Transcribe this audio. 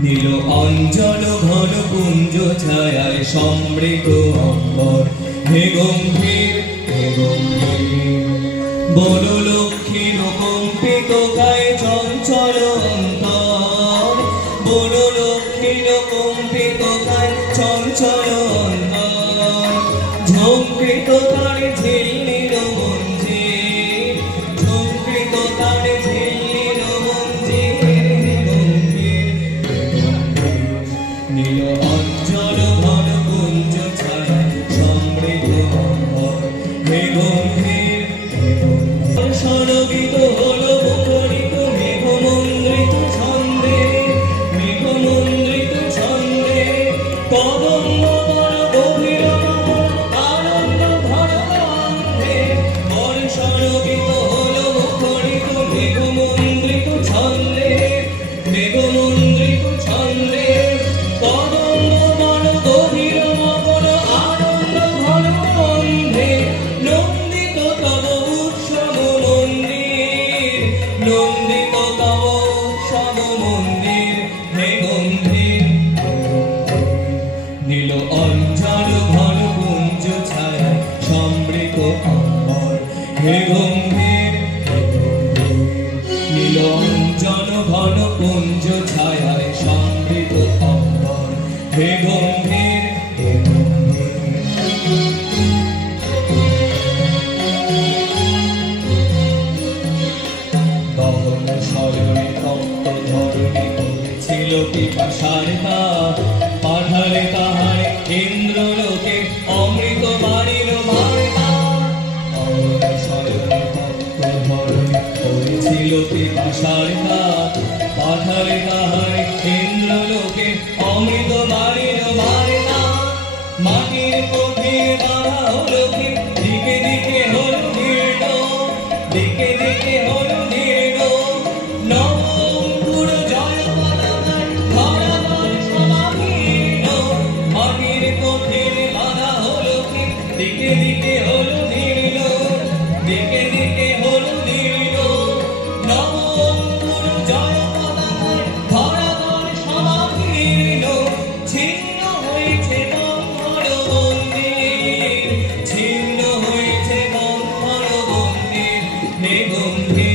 নীল অঞ্চল ঘন পুঞ্জ ছায়ায় সমৃত অম্বর হে গম্ভীর হে গম্ভীর বল লক্ষ্মীর কম্পিত গায়ে চঞ্চল অন্তর বল লক্ষ্মীর কম্পিত গায়ে চঞ্চল অন্তর ঝঙ্কৃত তারে ঝিল্লির মঞ্জির ঝঙ্কৃত তারে ঝিল্লির মঞ্জির নীল অঞ্চল ঘন পুঞ্জ ছায়া সমৃদ্ধ অম্বর হে গম্ভীর সরগীত হলো মুখরিত মেঘমন্দ্রিত ছন্দে মেঘমন্দ্রিত ছন্দে কদম্ব বড় গভীর আনন্দ ভর গন্ধে বর সরগীত হলো মুখরিত মেঘমন্দ্রিত ছন্দে মেঘমন্দ্রিত ছন্দে কদম্ব বড় গভীর মগন আনন্দ ভর গন্ধে নন্দিত তব উৎসব মন্দির নন্দিত তব উৎসব মন্দির হে গম্ভীর নীল অঞ্চল ঘন পুঞ্জ ছায়া সমৃত অম্বর হে গম্ভীর নীল অঞ্চল ঘন পুঞ্জ ছায়ায় সমৃত অম্বর হে গম্ভীর হে গম্ভীর গহন শয়নে তপ্ত ধরণী করেছিল পিপাসার তাপ পাঠালে তাহারে ইন্দ্রলোকে অমৃত বাণীর বার্তা গহন শয়নে তপ্ত ধরণী করেছিল পিপাসার তাপ পাঠালে তাহারে ইন্দ্রলোকে অমৃত বাণীর বার্তা মাটির কঠিন বাধা হলো কি দিকে দিকে হলো দীর্ণ দিকে দিকে হলো দীর্ণ নবঙ্কুর জয় পতাকার ধরাধর সমাকীর্ণ মাটির কঠিন বাধা হলো কি দিকে দিকে হলো দীর্ণ দিকে দিকে হলো দীর্ণ নবঙ্কুর জয় পতাকার ধরাধর সমাকীর্ণ ছিন্ন হয়েছে বন্ধন মন্দির ছিন্ন হয়েছে বন্ধন মন্দির হে গম্ভীর